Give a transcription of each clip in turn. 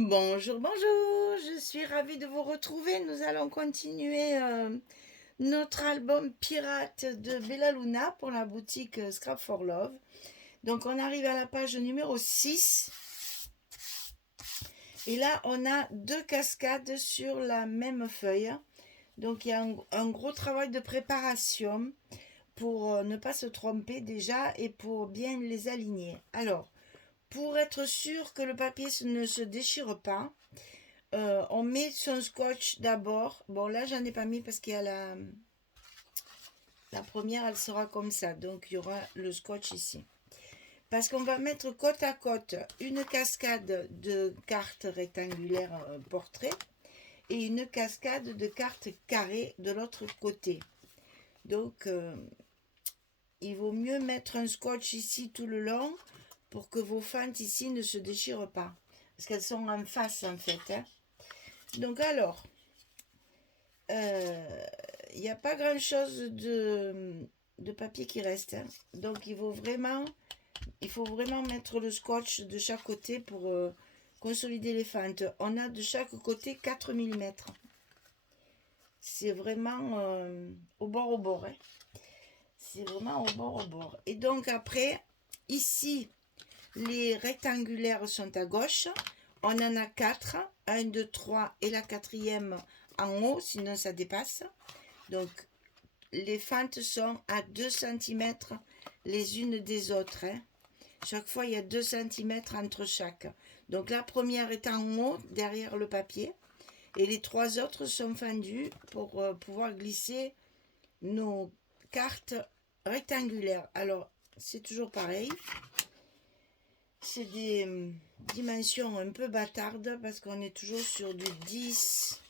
Bonjour, bonjour, je suis ravie de vous retrouver. Nous allons continuer notre album Pirate de Bella Luna pour la boutique Scrap for Love. Donc on arrive à la page numéro 6. Et là on a deux cascades sur la même feuille. Donc il y a un gros travail de préparation pour ne pas se tromper déjà et pour bien les aligner. Alors, pour être sûr que le papier ne se déchire pas, on met son scotch d'abord. Bon, là, j'en ai pas mis parce qu'il y a la première, elle sera comme ça. Donc, il y aura le scotch ici. Parce qu'on va mettre côte à côte une cascade de cartes rectangulaires portrait et une cascade de cartes carrées de l'autre côté. Donc, il vaut mieux mettre un scotch ici tout le long pour que vos fentes ici ne se déchirent pas. Parce qu'elles sont en face en fait. Hein. Donc alors, il n'y a pas grand chose de papier qui reste. Hein. Donc il faut vraiment mettre le scotch de chaque côté pour consolider les fentes. On a de chaque côté 4 mm. C'est vraiment au bord. Hein. C'est vraiment au bord. Et donc après, ici, les rectangulaires sont à gauche. On en a 4. 1, 2, 3 et la quatrième en haut, sinon ça dépasse. Donc les fentes sont à 2 cm les unes des autres. Hein. Chaque fois, il y a 2 cm entre chaque. Donc la première est en haut, derrière le papier. Et les trois autres sont fendues pour pouvoir glisser nos cartes rectangulaires. Alors, c'est toujours pareil. C'est des dimensions un peu bâtardes parce qu'on est toujours sur du 10,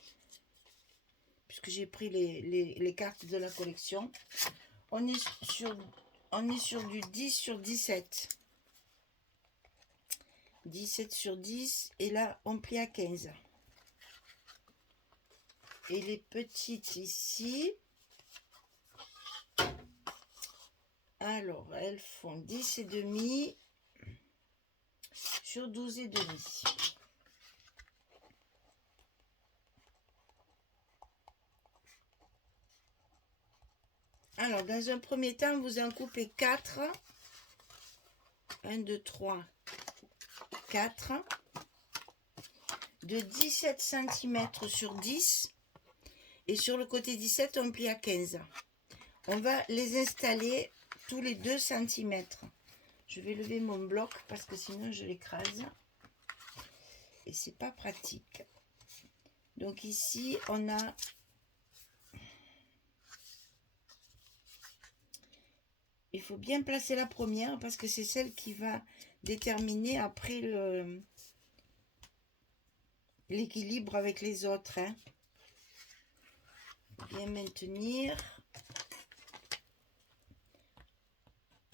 puisque j'ai pris les cartes de la collection. On est sur du 10 sur 17. 17 sur 10 et là on plie à 15. Et les petites ici, alors elles font 10 et demi sur 12 et demi. Alors dans un premier temps vous en coupez 4. 1, 2, 3, 4 de 17 cm sur 10 et sur le côté 17 on plie à 15. On va les installer tous les 2 cm. Je vais lever mon bloc parce que sinon je l'écrase et c'est pas pratique. Donc ici on a il faut bien placer la première parce que c'est celle qui va déterminer après l'équilibre avec les autres. Hein. Bien maintenir.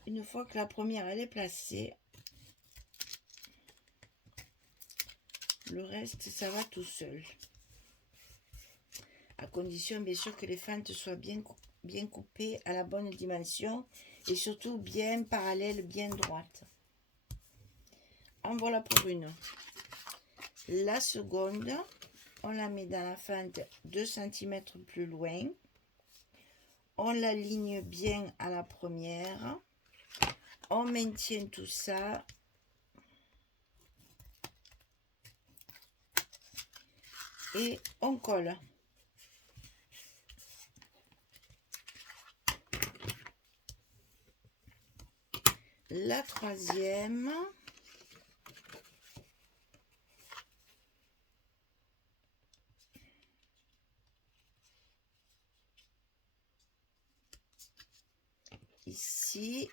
Une fois que la première elle est placée, le reste ça va tout seul. À condition bien sûr que les fentes soient bien coupées à la bonne dimension et surtout bien parallèles, bien droites. En voilà pour une. La seconde, on la met dans la fente 2 cm plus loin. On l'aligne bien à la première. On maintient tout ça. Et on colle. La troisième. Ici.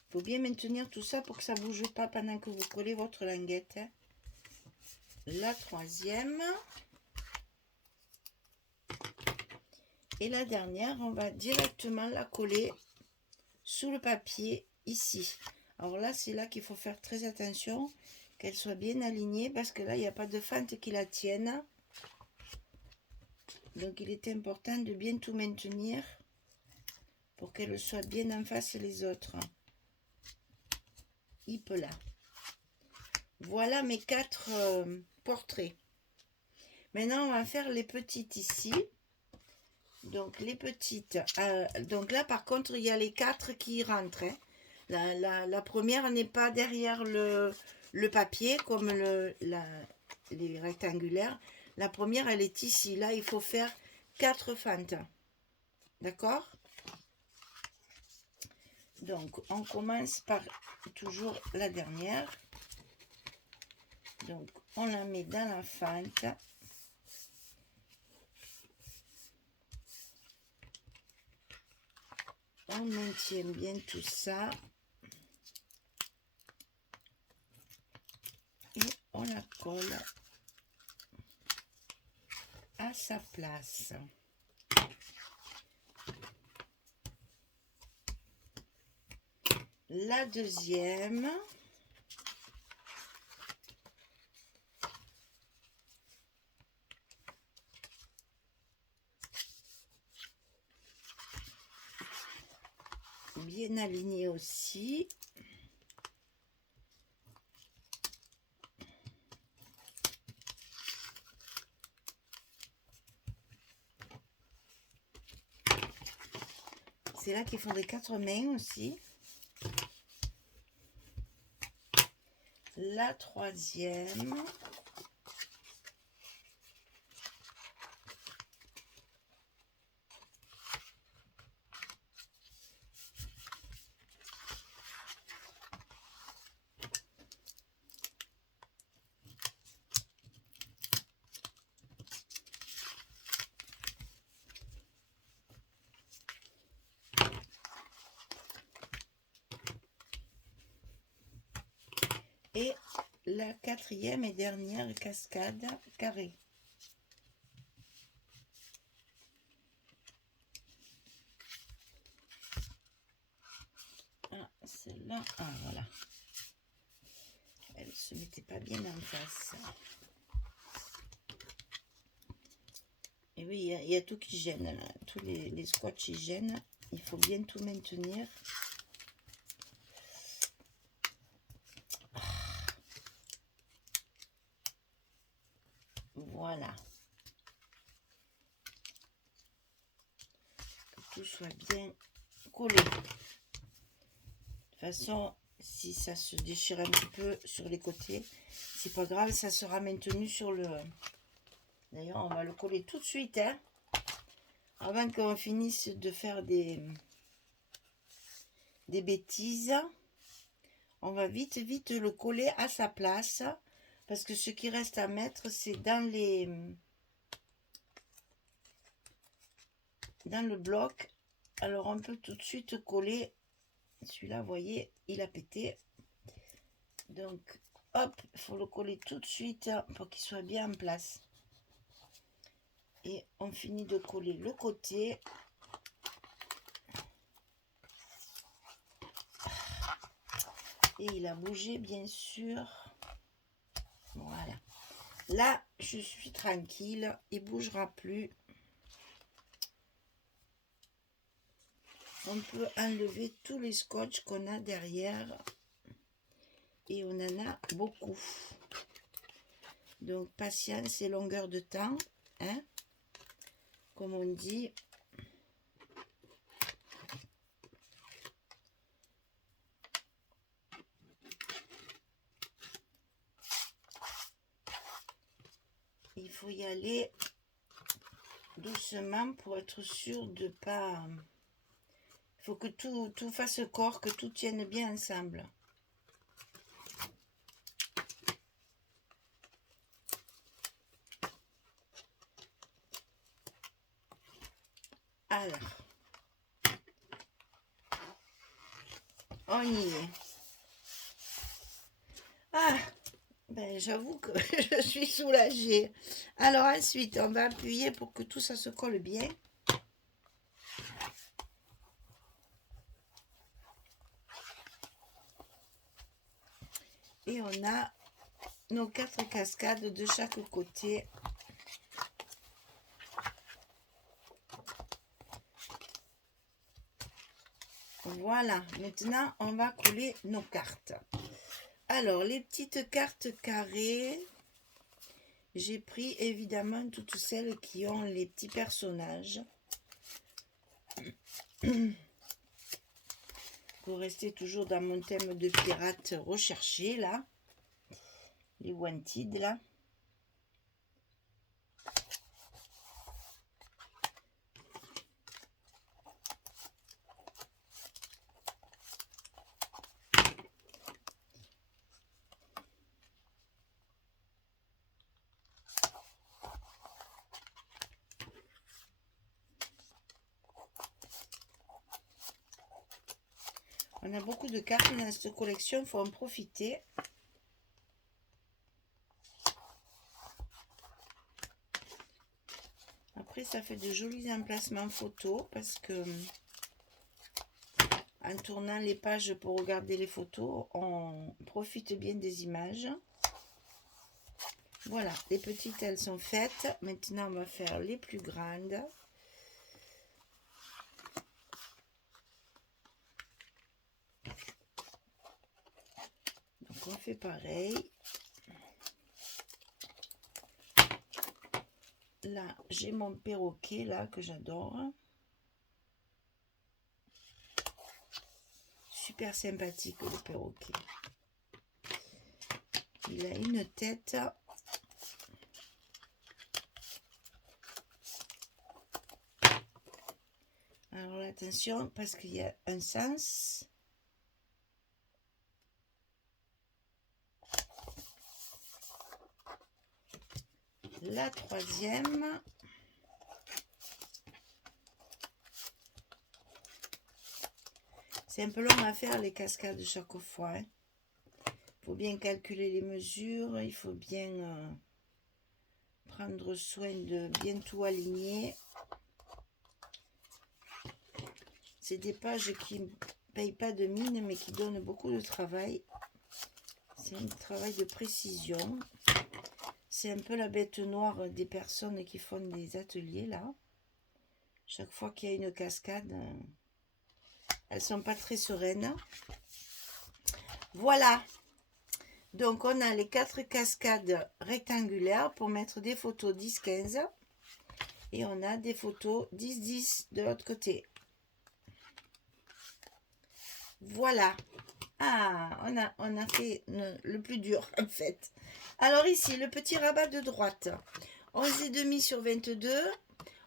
Il faut bien maintenir tout ça pour que ça ne bouge pas pendant que vous collez votre languette. La troisième. Et la dernière, on va directement la coller sous le papier ici. Alors là, c'est là qu'il faut faire très attention qu'elle soit bien alignée parce que là, il n'y a pas de fente qui la tienne. Donc, il est important de bien tout maintenir pour qu'elle soit bien en face les autres. Hip là. Voilà mes 4 portraits. Maintenant, on va faire les petites ici. Donc, les petites. Donc là, par contre, il y a les 4 qui rentrent. Hein. La première n'est pas derrière le papier, comme les rectangulaires. La première, elle est ici. Là, il faut faire 4 fentes. D'accord? Donc, on commence par toujours la dernière. Donc, on la met dans la fente. On maintient bien tout ça. Et on la colle à sa place. La deuxième. Bien alignée aussi. C'est là qu'ils font des 4 mains aussi. La troisième. Et la quatrième et dernière cascade carrée. Ah, celle-là, ah voilà. Elle se mettait pas bien en face. Et oui, il y a tout qui gêne, là. Tous les scotch ils gênent. Il faut bien tout maintenir. Voilà. Que tout soit bien collé. De toute façon, si ça se déchire un petit peu sur les côtés, c'est pas grave, ça sera maintenu sur le... D'ailleurs, on va le coller tout de suite, hein, avant qu'on finisse de faire des bêtises. On va vite le coller à sa place, parce que ce qui reste à mettre, c'est dans le bloc. Alors, on peut tout de suite coller. Celui-là, vous voyez, il a pété. Donc, hop, il faut le coller tout de suite pour qu'il soit bien en place. Et on finit de coller le côté. Et il a bougé, bien sûr. Voilà. Là, je suis tranquille. Il ne bougera plus. On peut enlever tous les scotch qu'on a derrière. Et on en a beaucoup. Donc, patience et longueur de temps. Hein, comme on dit. Il faut y aller doucement pour être sûr de pas... Il faut que tout fasse corps, que tout tienne bien ensemble. Alors, on y est. Ah, ben j'avoue que je suis soulagée. Alors ensuite, on va appuyer pour que tout ça se colle bien. Et on a nos 4 cascades de chaque côté. Voilà, maintenant on va coller nos cartes. Alors, les petites cartes carrées, j'ai pris évidemment toutes celles qui ont les petits personnages. Pour rester toujours dans mon thème de pirate recherché, là. Les wanted, là. On a beaucoup de cartes dans cette collection, il faut en profiter. Après, ça fait de jolis emplacements photos parce que en tournant les pages pour regarder les photos, on profite bien des images. Voilà, les petites, elles sont faites. Maintenant, on va faire les plus grandes. Donc, on fait pareil. Là, j'ai mon perroquet, là, que j'adore. Super sympathique, le perroquet. Il a une tête. Alors, attention, parce qu'il y a un sens. La troisième. C'est un peu long à faire les cascades chaque fois. Il faut bien calculer les mesures. Il faut bien prendre soin de bien tout aligner. C'est des pages qui ne payent pas de mine mais qui donnent beaucoup de travail. C'est un travail de précision. C'est un peu la bête noire des personnes qui font des ateliers là. Chaque fois qu'il y a une cascade, elles sont pas très sereines. Voilà. Donc on a les 4 cascades rectangulaires pour mettre des photos 10-15. Et on a des photos 10-10 de l'autre côté. Voilà. Ah, on a fait le plus dur en fait. Alors ici, le petit rabat de droite. 11,5 sur 22.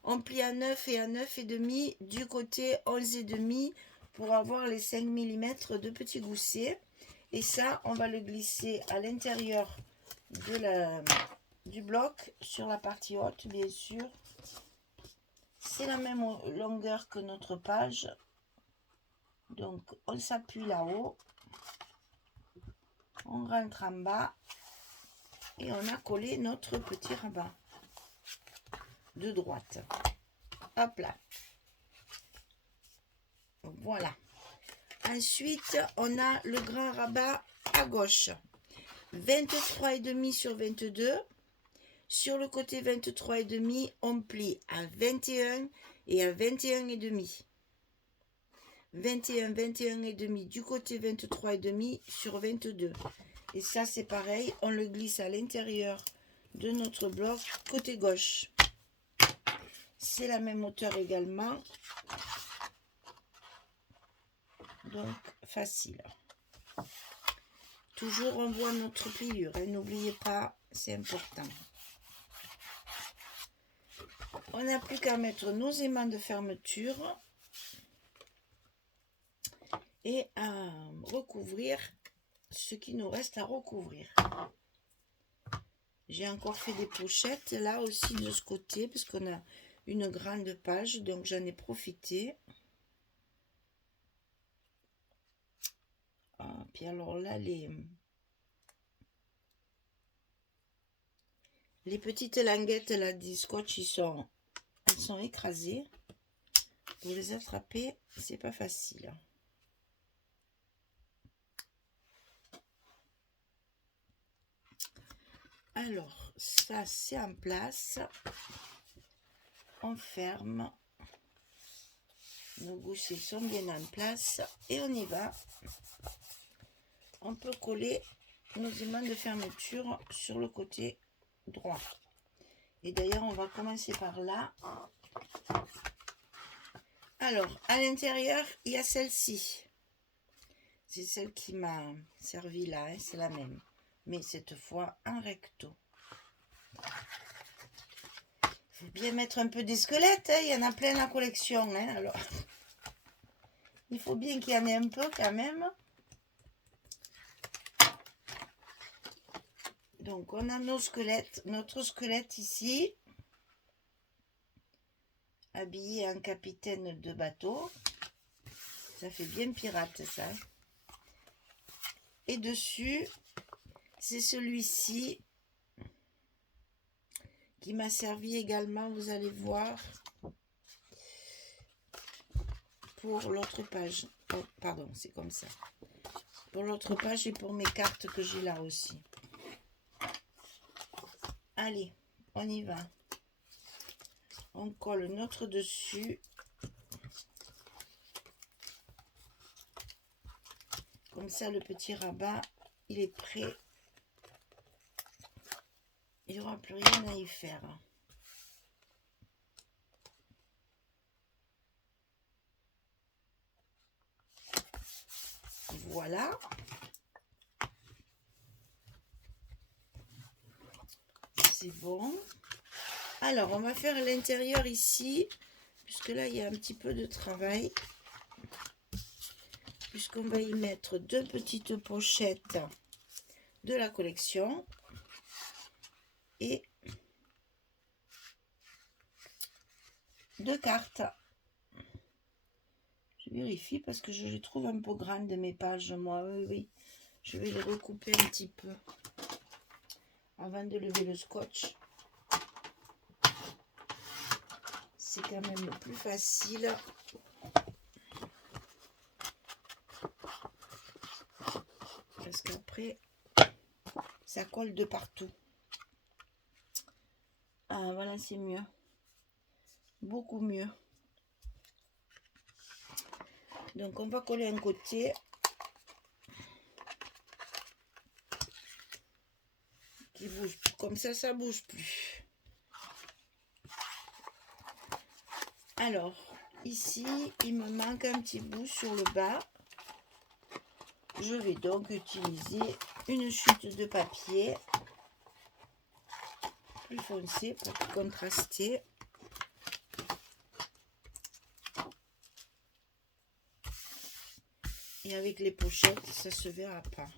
On plie à 9 et à 9,5 du côté 11,5 pour avoir les 5 mm de petits goussets. Et ça, on va le glisser à l'intérieur du bloc sur la partie haute, bien sûr. C'est la même longueur que notre page. Donc, on s'appuie là-haut. On rentre en bas. Et on a collé notre petit rabat de droite. Hop là. Voilà. Ensuite, on a le grand rabat à gauche. 23,5 sur 22. Sur le côté 23,5, on plie à 21 et à 21,5. 21, 21,5 du côté 23,5 sur 22. Et ça, c'est pareil, on le glisse à l'intérieur de notre bloc côté gauche. C'est la même hauteur également. Donc, facile. Toujours, on voit notre pliure. Hein, n'oubliez pas, c'est important. On n'a plus qu'à mettre nos aimants de fermeture et à recouvrir ce qui nous reste à recouvrir. J'ai encore fait des pochettes là aussi de ce côté parce qu'on a une grande page, donc j'en ai profité. Ah, puis alors là, les petites languettes là du scotch, elles sont écrasées. Pour les attraper, c'est pas facile. Alors, ça c'est en place. On ferme. Nos goussets sont bien en place et on y va. On peut coller nos aimants de fermeture sur le côté droit. Et d'ailleurs, on va commencer par là. Alors, à l'intérieur, il y a celle-ci. C'est celle qui m'a servi là, hein, c'est la même. Mais cette fois en recto. Il faut bien mettre un peu des squelettes, hein, il y en a plein dans la collection. Hein, alors, il faut bien qu'il y en ait un peu quand même. Donc, on a nos squelettes, notre squelette ici, habillé en capitaine de bateau. Ça fait bien pirate, ça. Et dessus, c'est celui-ci qui m'a servi également, vous allez voir, pour l'autre page. Oh, pardon, c'est comme ça. Pour l'autre page et pour mes cartes que j'ai là aussi. Allez, on y va. On colle notre dessus. Comme ça, le petit rabat, il est prêt. Il n'y aura plus rien à y faire. Voilà. C'est bon. Alors, on va faire l'intérieur ici, puisque là, il y a un petit peu de travail. Puisqu'on va y mettre deux petites pochettes de la collection. Et deux cartes. Je vérifie parce que je les trouve un peu grandes mes pages, moi. Oui. Je vais les recouper un petit peu avant de lever le scotch. C'est quand même plus facile. Parce qu'après, ça colle de partout. Ah, voilà, c'est mieux. Beaucoup mieux. Donc, on va coller un côté. Qui bouge plus. Comme ça bouge plus. Alors, ici, il me manque un petit bout sur le bas. Je vais donc utiliser une chute de papier plus foncé pour contraster. Et avec les pochettes, ça se verra pas.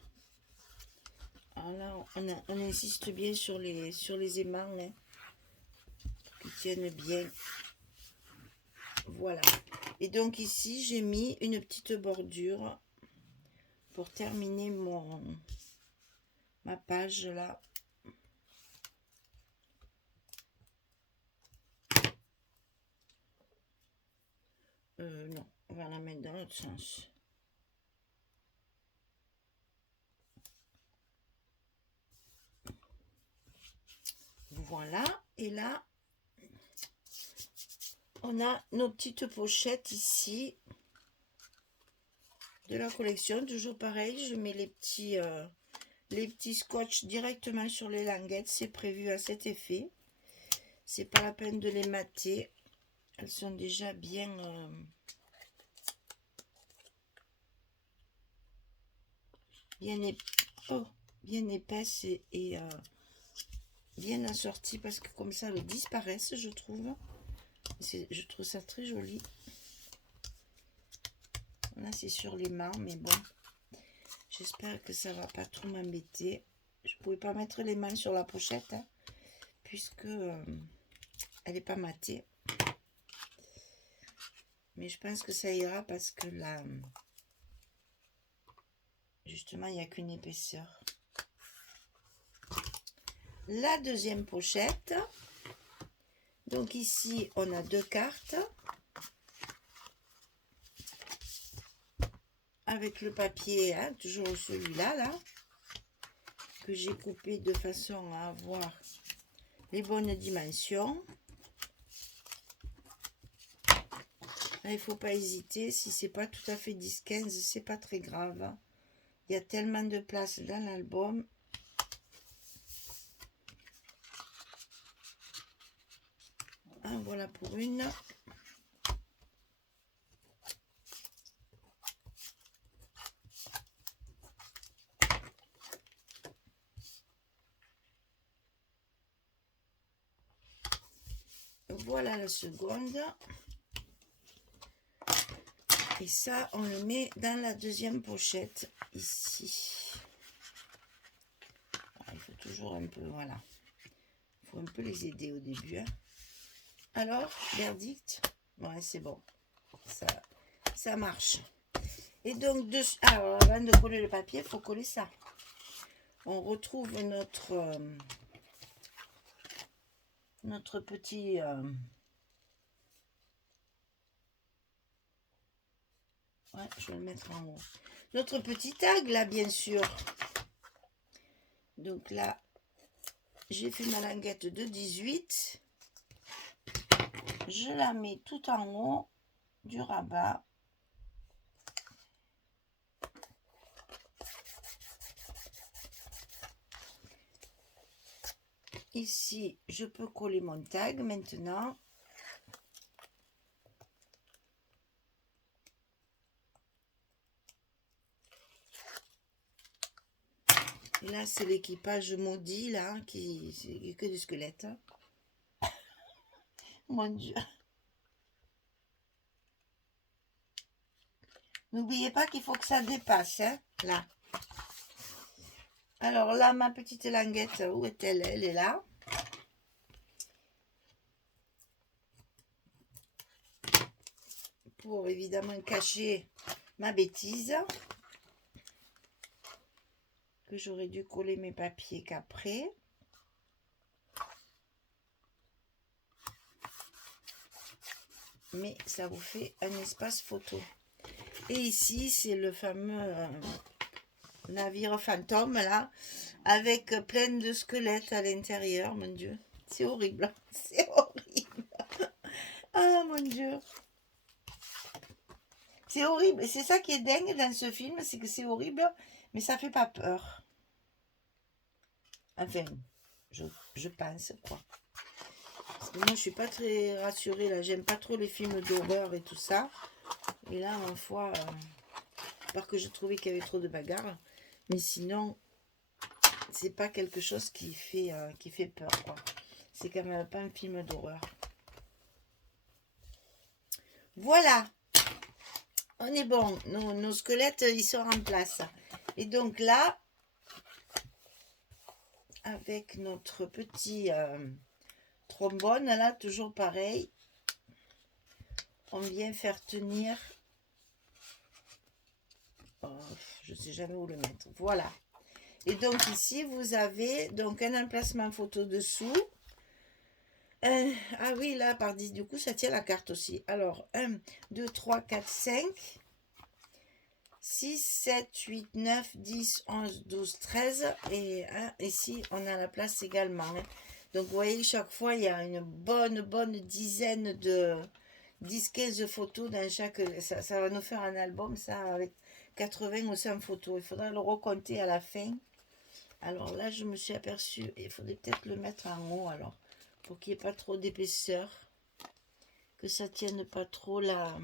Alors là, on insiste bien sur les aimants, hein, pour qu'ils tiennent bien. Voilà. Et donc ici, j'ai mis une petite bordure pour terminer ma page là. Non, on va la mettre dans l'autre sens. Voilà, et là, on a nos petites pochettes ici de la collection. Toujours pareil, je mets les petits scotch directement sur les languettes. C'est prévu à cet effet. C'est pas la peine de les mater. Elles sont déjà bien... bien épaisses et bien assorties, parce que comme ça elles disparaissent, je trouve. Je trouve ça très joli. Là c'est sur les mains, mais bon, j'espère que ça va pas trop m'embêter. Je pouvais pas mettre les mains sur la pochette, hein, puisque elle n'est pas matée. Mais je pense que ça ira parce que là, justement, il n'y a qu'une épaisseur. La deuxième pochette. Donc ici, on a deux cartes. Avec le papier, hein, toujours celui-là, là, que j'ai coupé de façon à avoir les bonnes dimensions. Il ne faut pas hésiter. Si c'est pas tout à fait 10-15, c'est pas très grave. Il y a tellement de place dans l'album. Ah, voilà pour une. Voilà la seconde. Et ça, on le met dans la deuxième pochette, ici. Il faut toujours un peu, voilà. Il faut un peu les aider au début. Hein. Alors, verdict. Ouais, c'est bon. Ça marche. Et donc, alors, avant de coller le papier, il faut coller ça. On retrouve notre petit... ouais, je vais le mettre en haut. Notre petit tag, là, bien sûr. Donc là, j'ai fait ma languette de 18. Je la mets tout en haut du rabat. Ici, je peux coller mon tag maintenant. Et là, c'est l'équipage maudit, là, qui c'est que du squelette. Mon Dieu. N'oubliez pas qu'il faut que ça dépasse, hein, là. Alors là, ma petite languette, où est-elle? Elle est là. Pour évidemment cacher ma bêtise. Que j'aurais dû coller mes papiers qu'après. Mais ça vous fait un espace photo. Et ici, c'est le fameux navire fantôme, là, avec plein de squelettes à l'intérieur. Mon Dieu, c'est horrible. C'est horrible. Ah, mon Dieu. C'est horrible. Et c'est ça qui est dingue dans ce film, c'est que c'est horrible, mais ça fait pas peur. Enfin, je pense, quoi. Parce que moi, je suis pas très rassurée, là. J'aime pas trop les films d'horreur et tout ça. Et là, ma foi, part que je trouvais qu'il y avait trop de bagarres. Mais sinon, c'est pas quelque chose qui fait peur, quoi. C'est quand même pas un film d'horreur. Voilà. On est bon. Nos squelettes, ils sont en place. Et donc là, avec notre petit trombone, là, toujours pareil, on vient faire tenir... Oh, je sais jamais où le mettre. Voilà. Et donc ici, vous avez donc un emplacement photo dessous. Ah oui, là, par 10, du coup, ça tient la carte aussi. Alors, 1, 2, 3, 4, 5, 6, 7, 8, 9, 10, 11, 12, 13. Et ici, on a la place également. Hein. Donc, vous voyez, chaque fois, il y a une bonne dizaine de 10-15 photos dans chaque... Ça va nous faire un album, ça, avec 80 ou 100 photos. Il faudra le recompter à la fin. Alors là, je me suis aperçue, il faudrait peut-être le mettre en haut, alors, pour qu'il n'y ait pas trop d'épaisseur, que ça tienne pas trop la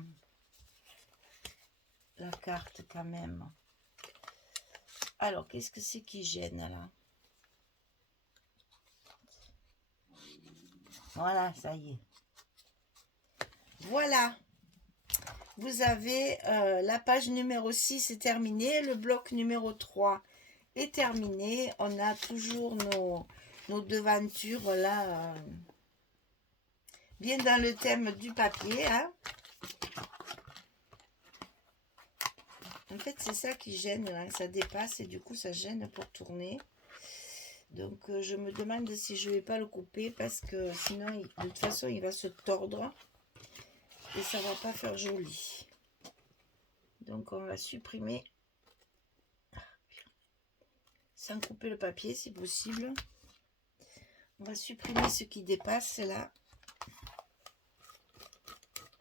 carte quand même. Alors, qu'est-ce que c'est qui gêne, là? Voilà, ça y est. Voilà. Vous avez la page numéro 6 est terminée, le bloc numéro 3 est terminé. On a toujours nos devantures là, bien dans le thème du papier. Hein. En fait, c'est ça qui gêne, là, ça dépasse et du coup, ça gêne pour tourner. Donc, je me demande si je ne vais pas le couper parce que sinon, de toute façon, il va se tordre et ça ne va pas faire joli. Donc, on va supprimer sans couper le papier si possible. On va supprimer ce qui dépasse là.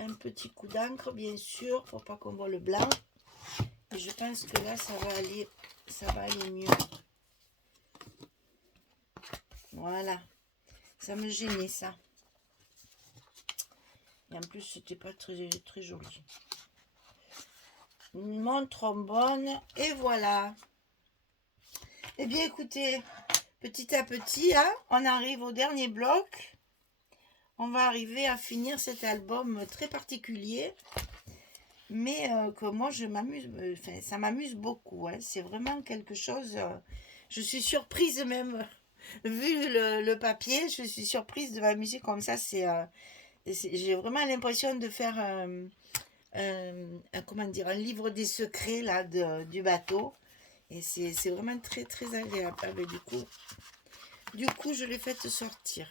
Un un petit coup d'encre, bien sûr, pour pas qu'on voit le blanc. Et je pense que là, ça va aller mieux. Voilà. Ça me gênait, ça. Et en plus, c'était pas très, très joli. Mon trombone. Et voilà. Eh bien, écoutez, petit à petit, hein, on arrive au dernier bloc. On va arriver à finir cet album très particulier. Mais que moi, je m'amuse. Enfin, ça m'amuse beaucoup. Hein. C'est vraiment quelque chose... je suis surprise même. Vu le papier, je suis surprise de m'amuser comme ça. J'ai vraiment l'impression de faire comment dire, un livre des secrets là, du bateau. Et c'est vraiment très très agréable. Ah, ben, du coup, je l'ai fait sortir.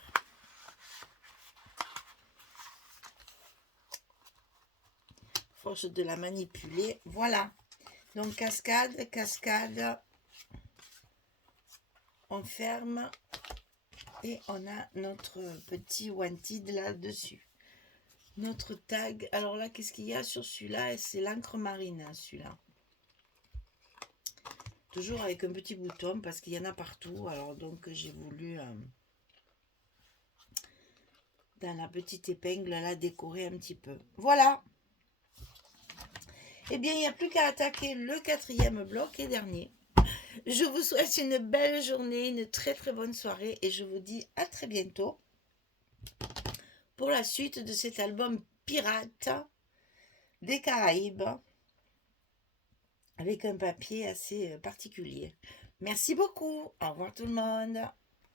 Force de la manipuler. Voilà. Donc cascade, cascade. On ferme. Et on a notre petit wanted là-dessus. Notre tag. Alors là, qu'est-ce qu'il y a sur celui-là? C'est l'encre marine, hein, celui-là. Toujours avec un petit bouton parce qu'il y en a partout. Alors donc j'ai voulu dans la petite épingle là décorer un petit peu. Voilà. Eh bien, il n'y a plus qu'à attaquer le 4e bloc et dernier. Je vous souhaite une belle journée, une très très bonne soirée et je vous dis à très bientôt pour la suite de cet album Pirate des Caraïbes avec un papier assez particulier. Merci beaucoup. Au revoir tout le monde.